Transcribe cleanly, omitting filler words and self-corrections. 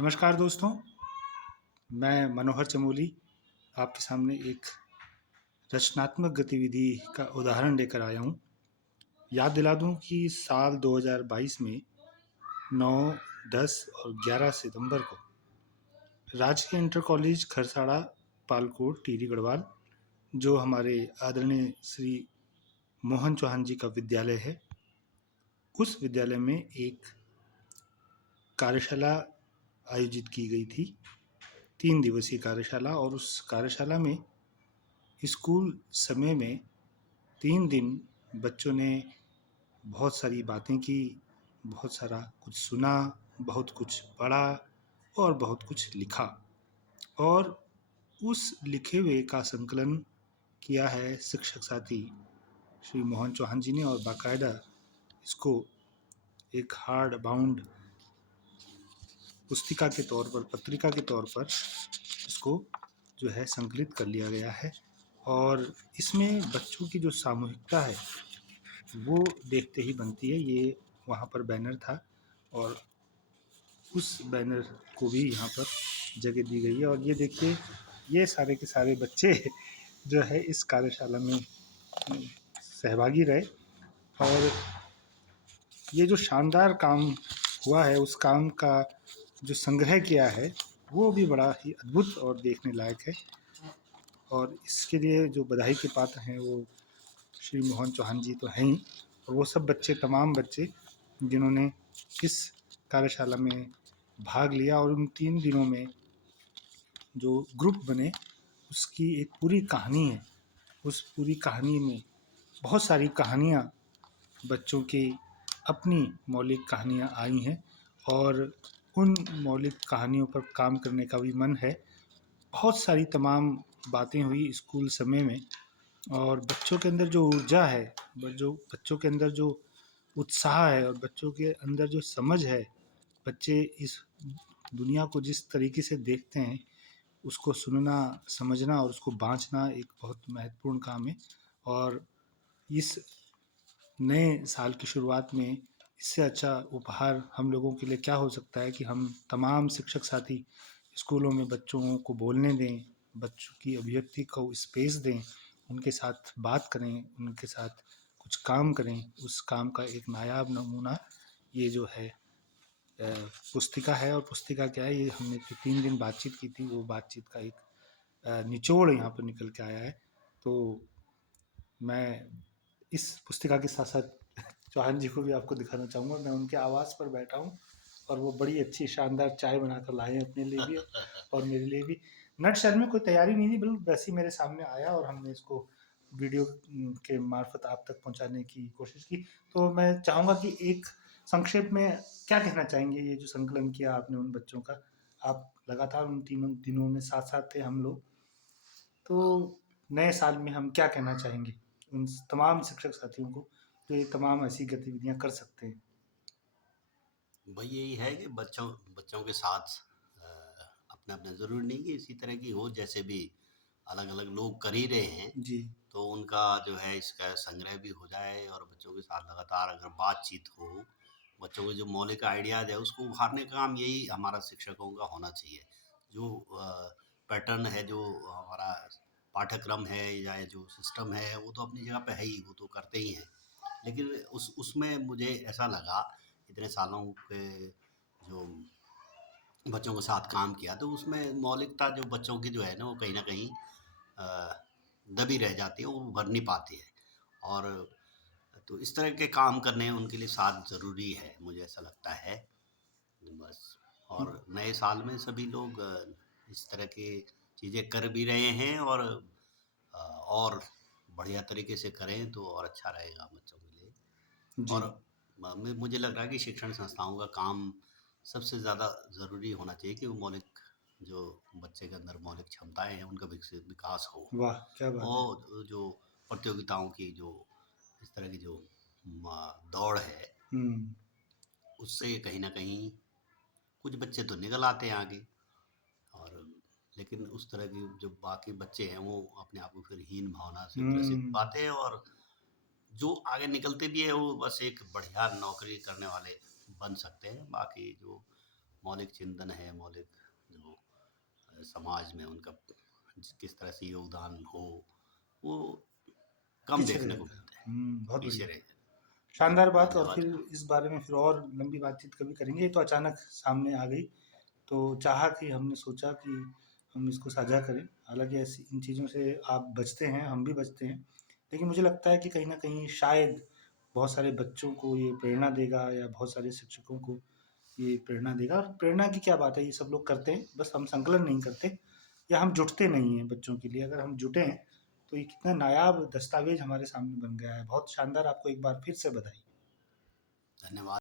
नमस्कार दोस्तों, मैं मनोहर चमोली आपके सामने एक रचनात्मक गतिविधि का उदाहरण लेकर आया हूँ। याद दिला दूँ कि साल 2022 में 9, 10 और 11 सितंबर को राजकीय इंटर कॉलेज खरसाड़ा, पालकोट, टिहरी गढ़वाल, जो हमारे आदरणीय श्री मोहन चौहान जी का विद्यालय है, उस विद्यालय में एक कार्यशाला आयोजित की गई थी। 3 दिवसीय कार्यशाला, और उस कार्यशाला में स्कूल समय में 3 दिन बच्चों ने बहुत सारी बातें की, बहुत सारा कुछ सुना, बहुत कुछ पढ़ा और बहुत कुछ लिखा। और उस लिखे हुए का संकलन किया है शिक्षक साथी श्री मोहन चौहान जी ने, और बाकायदा इसको एक हार्ड बाउंड पुस्तिका के तौर पर, पत्रिका के तौर पर इसको जो है संकलित कर लिया गया है। और इसमें बच्चों की जो सामूहिकता है वो देखते ही बनती है। ये वहाँ पर बैनर था और उस बैनर को भी यहाँ पर जगह दी गई है। और ये देखिए, ये सारे के सारे बच्चे जो है इस कार्यशाला में सहभागी रहे, और ये जो शानदार काम हुआ है, उस काम का जो संग्रह किया है वो भी बड़ा ही अद्भुत और देखने लायक है। और इसके लिए जो बधाई के पात्र हैं वो श्री मोहन चौहान जी तो हैं ही, और वो सब बच्चे, तमाम बच्चे जिन्होंने इस कार्यशाला में भाग लिया। और उन 3 दिनों में जो ग्रुप बने उसकी एक पूरी कहानी है। उस पूरी कहानी में बहुत सारी कहानियाँ, बच्चों की अपनी मौलिक कहानियाँ आई हैं, और उन मौलिक कहानियों पर काम करने का भी मन है। बहुत सारी तमाम बातें हुई स्कूल समय में, और बच्चों के अंदर जो ऊर्जा है, जो बच्चों के अंदर जो उत्साह है, और बच्चों के अंदर जो समझ है, बच्चे इस दुनिया को जिस तरीके से देखते हैं, उसको सुनना, समझना और उसको बाँचना एक बहुत महत्वपूर्ण काम है। और इस नए साल की शुरुआत में इससे अच्छा उपहार हम लोगों के लिए क्या हो सकता है कि हम तमाम शिक्षक साथी स्कूलों में बच्चों को बोलने दें, बच्चों की अभिव्यक्ति को स्पेस दें, उनके साथ बात करें, उनके साथ कुछ काम करें। उस काम का एक नायाब नमूना ये जो है पुस्तिका है। और पुस्तिका क्या है, ये हमने जो 3 दिन बातचीत की थी, वो बातचीत का एक निचोड़ यहाँ पर निकल के आया है। तो मैं इस पुस्तिका के साथ साथ चौहान जी को भी आपको दिखाना चाहूँगा। मैं उनके आवास पर बैठा हूँ, और वो बड़ी अच्छी शानदार चाय बनाकर लाए हैं अपने लिए भी और मेरे लिए भी। नटशेल में कोई तैयारी नहीं थी, बिल्कुल वैसे ही मेरे सामने आया और हमने इसको वीडियो के मार्फत आप तक पहुँचाने की कोशिश की। तो मैं चाहूँगा कि एक संक्षेप में क्या कहना चाहेंगे, ये जो संकलन किया आपने उन बच्चों का, आप लगातार उन 3 दिनों में साथ-साथ थे हम लोग, तो नए साल में हम क्या कहना चाहेंगे उन तमाम शिक्षक साथियों को जो ये तमाम ऐसी गतिविधियां कर सकते हैं? भाई यही है कि बच्चों बच्चों के साथ अपने अपने जरूरी नहीं कि इसी तरह की हो, जैसे भी अलग अलग लोग कर ही रहे हैं, जी। तो उनका जो है इसका संग्रह भी हो जाए और बच्चों के साथ लगातार अगर बातचीत हो, बच्चों के जो मौलिक आइडियाज है उसको उभारने का काम यही हमारा शिक्षकों का होना चाहिए। जो पैटर्न है, जो हमारा पाठ्यक्रम है या जो सिस्टम है, वो तो अपनी जगह पे है ही, वो तो करते ही हैं। लेकिन उसमें मुझे ऐसा लगा, इतने सालों के जो बच्चों के साथ काम किया, तो उसमें मौलिकता जो बच्चों की जो है ना, वो कहीं ना कहीं अ, दबी रह जाती है, वो भर नहीं पाती है। और तो इस तरह के काम करने उनके लिए साथ ज़रूरी है, मुझे ऐसा लगता है। बस। और नए साल में सभी लोग इस तरह की चीज़ें कर भी रहे हैं, और बढ़िया तरीके से करें तो और अच्छा रहेगा बच्चों के लिए। जी। और मुझे लग रहा है कि शिक्षण संस्थाओं का काम सबसे ज़्यादा ज़रूरी होना चाहिए कि वो मौलिक, जो बच्चे के अंदर मौलिक क्षमताएं हैं उनका विकसित विकास हो। वाह, क्या बात है। और जो प्रतियोगिताओं की जो इस तरह की जो दौड़ है, हम्म। उससे कहीं ना कहीं कुछ बच्चे तो निकल आते हैं आगे, और लेकिन उस तरह की जो बाकी बच्चे हैं वो अपने आप को फिर हीन भावना से ग्रसित हम्म। पाते हैं, और जो आगे निकलते भी है वो बस एक बढ़िया नौकरी करने वाले बन सकते हैं। बाकी जो मौलिक चिंतन है, मौलिक जो समाज में उनका किस तरह से योगदान हो, वो कम पीछे रह देखने को जाता है। मिलते हैं, बहुत पीछे बढ़िया। रह जाते हैं। शानदार बात। और धन्यवाद। फिर इस बारे में फिर और लंबी बातचीत कभी करेंगे। ये तो अचानक सामने आ गई, तो चाहा कि हमने सोचा कि हम इसको साझा करें। हालाँकि ऐसी इन चीज़ों से आप बचते हैं, हम भी बचते हैं। लेकिन मुझे लगता है कि कहीं न कहीं शायद बहुत सारे बच्चों को ये प्रेरणा देगा, या बहुत सारे शिक्षकों को ये प्रेरणा देगा। और प्रेरणा की क्या बात है, ये सब लोग करते हैं, बस हम संकलन नहीं करते, या हम जुटते नहीं हैं बच्चों के लिए। अगर हम जुटें तो ये कितना नायाब दस्तावेज़ हमारे सामने बन गया है। बहुत शानदार, आपको एक बार फिर से बधाई। धन्यवाद।